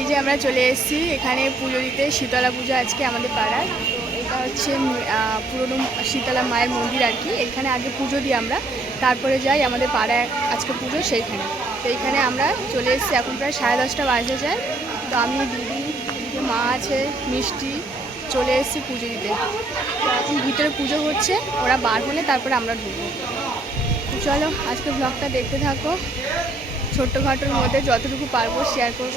এই যে আমরা চলে এসেছি, এখানে পুজো দিতে শীতলা পুজো আজকে আমাদের পাড়ার তো এটা হচ্ছে পুরনো শীতলা মায়ের মন্দির আর কি। এখানে আগে পুজো দিই আমরা, তারপরে যাই আমাদের পাড়ায় আজকে পুজো সেইখানে। তো এইখানে আমরা চলে এসেছি, এখন প্রায় সাড়ে দশটা বাজে যায়। তো আমি, দিদি মা আছে, মিষ্টি, চলে এসেছি পুজো দিতে। এখন ভিতরে পুজো হচ্ছে, ওরা বার হলে তারপরে আমরা ঢুকবো। চলো আজকে ব্লগটা দেখতে থাকো। ছোট্টখাটোর মধ্যে যতটুকু পারব শেয়ার করব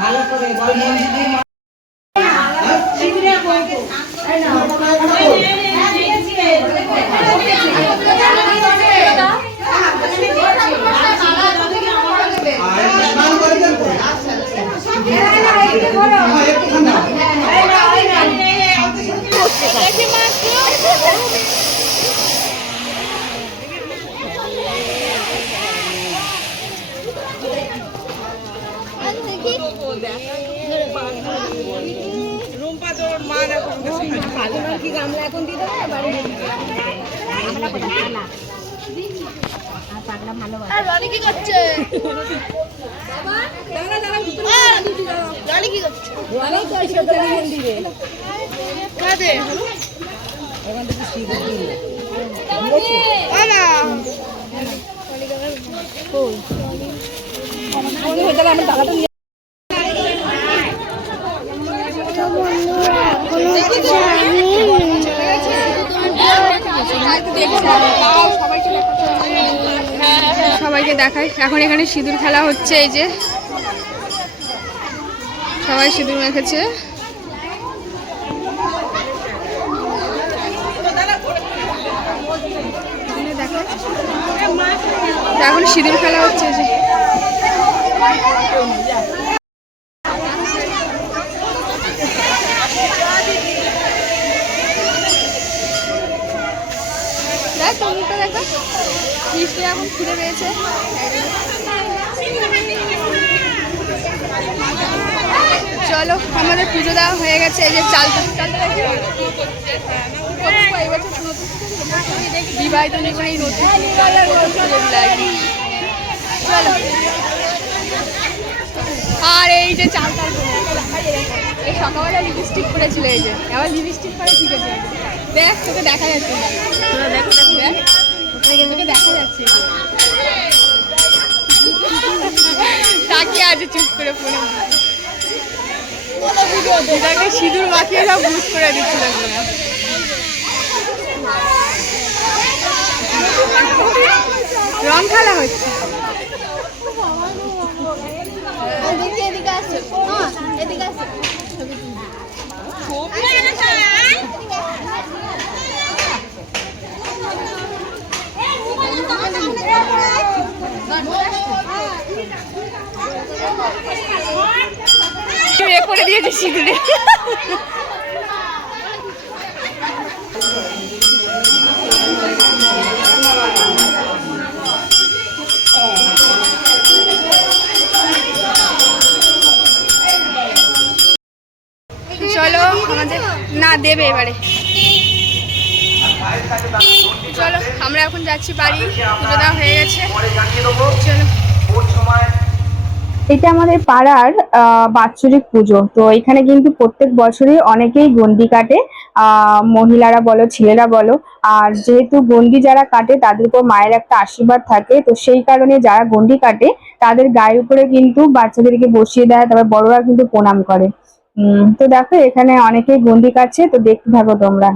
ভালো করে বল মন্দিরের স্নান করেছেন তো? আমার একটু ঠান্ডা। কি গামলা এখন দিয়ে দেবো বাড়ি রনি কি করছে রনি কি করছে অনেক তো শীতলা কাদের ওখান থেকে শিবের দিন না মনে আমি টাকাটা নিয়ে সবাইকে দেখাই। এখন এখানে সিঁদুর খেলা হচ্ছে, এই যে। সবাই সিঁদুর মেখেছে। এখানে সিঁদুর খেলা হচ্ছে যে দেখ তোর মুখটা দেখো মিষ্টি এখন ফিরে পেয়েছে চলো আমাদের পুজো দেওয়া হয়ে গেছে। এই যে চালটা দেখি। বিবাহিত জীবনে এই কি। চলো। আর এই যে চালটা এই সকালবেলা লিপস্টিক পরেছিল এই যে। আবার লিপস্টিক পরে শিখেছে দেখ তোকে দেখা যাচ্ছে। দেখ তোকে দেখা যাচ্ছে। তাকিয়ে আছে চুপ করে ফোনে এটাকে সিঁদুর মাখিয়ে সব বুঝ করে দিচ্ছিল রং খেলা হচ্ছে। এ করে দিয়েছে সিঁদুরে। চলো আমাদের না দেবে এবারে। চলো আমরা এখন যাচ্ছি বাড়ি। পুজো দেওয়া হয়ে গেছে। চলো। এটা আমাদের পাড়ার আহ, বাৎসরিক পুজো। তো এখানে কিন্তু প্রত্যেক বছরই অনেকেই গন্ডি কাটে। আহ, মহিলারা বলো ছেলেরা বলো। আর যেহেতু গন্ডি যারা কাটে তাদের উপর মায়ের একটা আশীর্বাদ থাকে। তো সেই কারণে যারা গন্ডি কাটে তাদের গায়ের উপরে কিন্তু বাচ্চাদেরকে বসিয়ে দেয় তারপর বড়রা কিন্তু প্রণাম করে। উম, তো দেখো এখানে অনেকেই গন্ডি কাটছে। তো দেখতে থাকো তোমরা।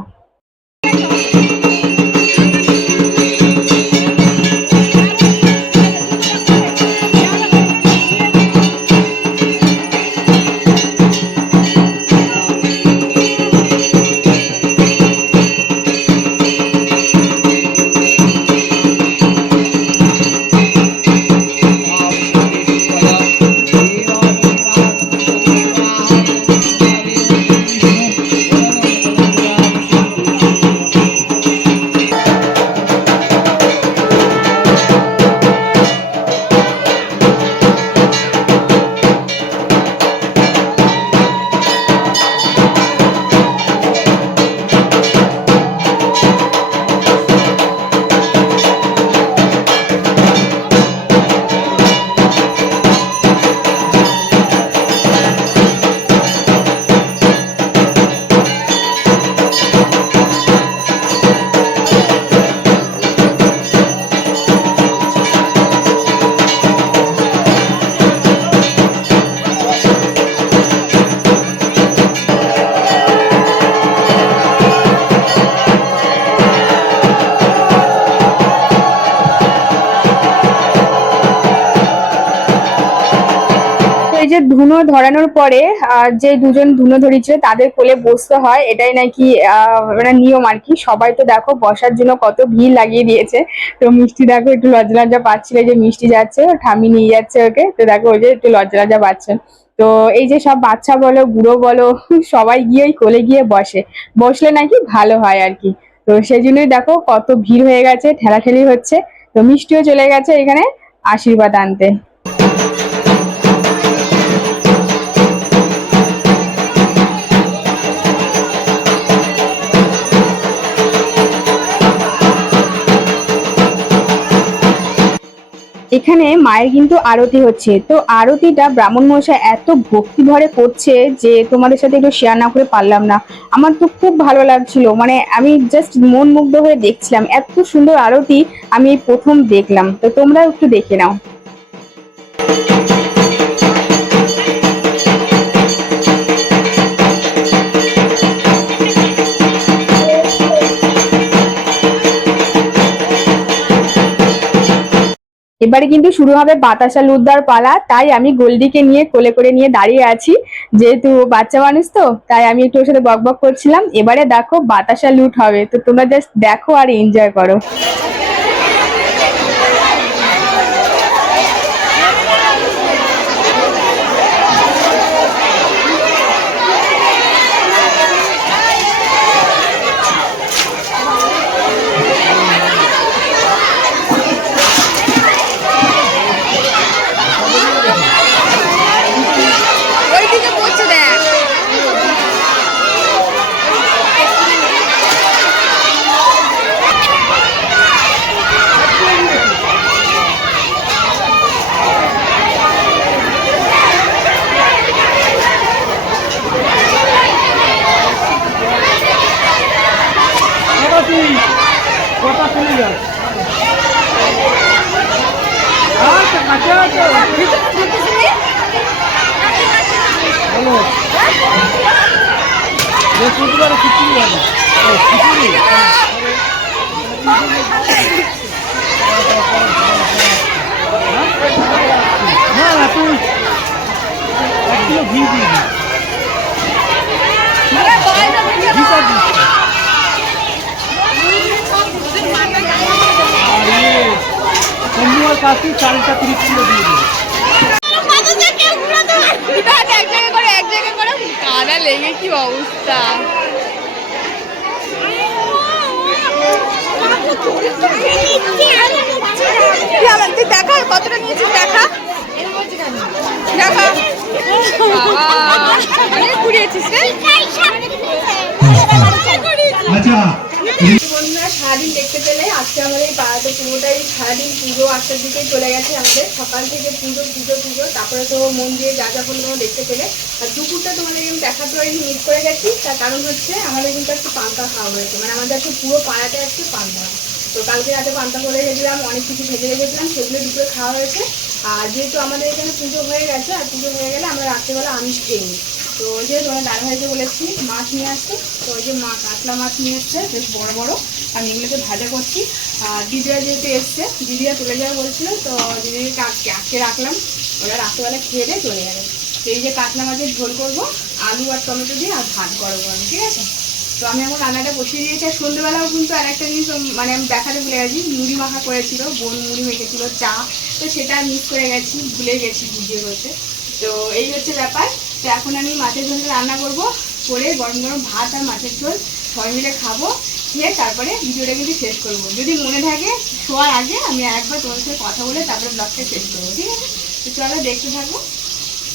ধুনো ধরানোর পরে যে দুজন ধুনো ধরিয়েছিল তাদের কোলে বসতে হয়, এটাই নাকি মানে নিয়ম আর কি। সবাই তো দেখো বসার জন্য কত ভিড় লাগিয়ে দিয়েছে। তো মিষ্টি দেখো একটু লজ্জা লজ্জা পাচ্ছিল যে মিষ্টি যাচ্ছে ঠামি নিয়ে যাচ্ছে ওকে। তো দেখো ওই যে একটু লজ্জা লজ্জা পাচ্ছে। তো এই যে সব বাচ্চা বলো, বুড়ো বলো, সবাই গিয়ে ওই কোলে গিয়ে বসে। বসলে নাকি ভালো হয় আর কি। তো সেই জন্যই দেখো কত ভিড় হয়ে গেছে, ঠেলাঠেলি হচ্ছে। তো মিষ্টিও চলে গেছে এখানে আশীর্বাদ আনতে। এখানে মায়ের কিন্তু আরতি হচ্ছে। তো আরতিটা ব্রাহ্মণ মশাই এত ভক্তি ভরে করছে যে তোমাদের সাথে একটু শেয়ার না করে পারলাম না। আমার তো খুব ভালো লাগছিল। মানে আমি জাস্ট মন মুগ্ধ হয়ে দেখছিলাম। এত সুন্দর আরতি আমি প্রথম দেখলাম। তো তোমরাও একটু দেখে নাও। এবারে কিন্তু শুরু হবে বাতাসা লুদ্দার পালা, তাই আমি গোল্ডিকে নিয়ে কোলে করে নিয়ে দাঁড়িয়ে আছি। যেহেতু বাচ্চা মানুষ তো, তাই আমি একটু ওর সাথে বক বক করছিলাম। এবারে দেখো বাতাসা লুট হবে, তো তোমরা জাস্ট দেখো আর এনজয় করো ওইদিকে পড়ছে দেখ কথা চলে যায় আচ্ছা কাছে আছে হ্যালো বৃহস্পতিবার খিচুড়ি ও, খিচুড়ি? না না তুই এক কিলো ঘি দিয়ে ঘিটা দিস আর চালটা তিরিশ কিলো দিয়ে দিস দুটো হাতে এক জায়গায় করে এক জায়গায় করে কাদা লেগে কি অবস্থা তুই দেখা? কতটা নিয়েছিস দেখা? দেখা। অনেক কুড়িয়েছিস রে। আচ্ছা। বন্ধুরা, সারাদিন দেখতে পেলে। আজকে আমাদের এই পাড়াতে পুরোটাই সারাদিন পুজো, আটটার দিকে চলে গেছে আমাদের। সকাল থেকে পুজো পুজো পুজো, তারপরে তো মন্দিরে যা যা তোমরা দেখতে পেলে। আর দুপুরটা তোমাদের কিন্তু দেখাতে পারিনি, মিস করে গেছি। তার কারণ হচ্ছে আমাদের কিন্তু একটু পান্তা খাওয়া হয়েছে। মানে আমাদের আজকে পুরো পাড়াতে আজকে পান্তা। তো কালকে রাতে পান্তা করে রেখেছিলাম অনেক কিছু ভেজে রেখেছিলাম, সেগুলো দুপুরে খাওয়া হয়েছে। আর যেহেতু আমাদের এখানে পুজো হয়ে গেছে, আর পুজো হয়ে গেলে আমরা রাত্রেবেলা আমিষ খেয়ে নিই। তো ওই যে তোমার দাদা ভাইকে বলেছি, মাছ নিয়ে আসতে। তো ওই যে মা কাতলা মাছ নিয়ে এসছে, বেশ বড় বড়। আমি এগুলোকে ভাজা করছি। আর দিদিরা যেহেতু এসছে, দিদিরা চলে যাওয়া বলছিল, তো দিদিকে আটকে আটকে রাখলাম। ওরা রাত্রেবেলা খেয়ে দিয়ে চলে যাবে। তো এই যে কাতলা মাছের ঝোল করব, আলু আর টমেটো দিয়ে আর ভাত করব আমি, ঠিক আছে? তো আমি এখন রান্নাটা বসিয়ে দিয়েছি, আর সন্ধ্যেবেলাও কিন্তু আর একটা জিনিস মানে আমি দেখাতে ভুলে গেছি, মুড়ি মাখা করেছিল, বোন মুড়ি মেখেছিল, চা। তো সেটা মিস করে গেছি, ভুলে গেছি ভিডিও করতে। তো এই হচ্ছে ব্যাপার। তো এখন আমি মাছের ঝোলটা রান্না করব। করে গরম গরম ভাত আর মাছের ঝোল সবাই মিলে খাব। খেয়ে তারপরে ভিডিওটা কিন্তু শেষ করব। যদি মনে থাকে শোয়ার আগে আমি একবার তোমার সাথে কথা বলে তারপরে ব্লগটা শেষ করব, ঠিক আছে? তো চলো দেখতে থাকো।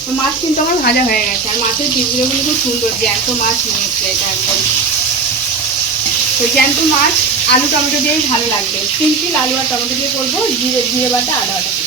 তো মাছ কিন্তু আমার ভাজা হয়ে গেছে। আর মাছের পিসগুলো খুব সুন্দর, জ্যান্ত মাছ নিয়েছে এটা একদম। তো জ্যান্ত মাছ, আলু টমেটো দিয়েই ভালো লাগবে। সিম্পল আলু আর টমেটো দিয়ে করব, জিরে জিরে বাটা, আদা বাটা।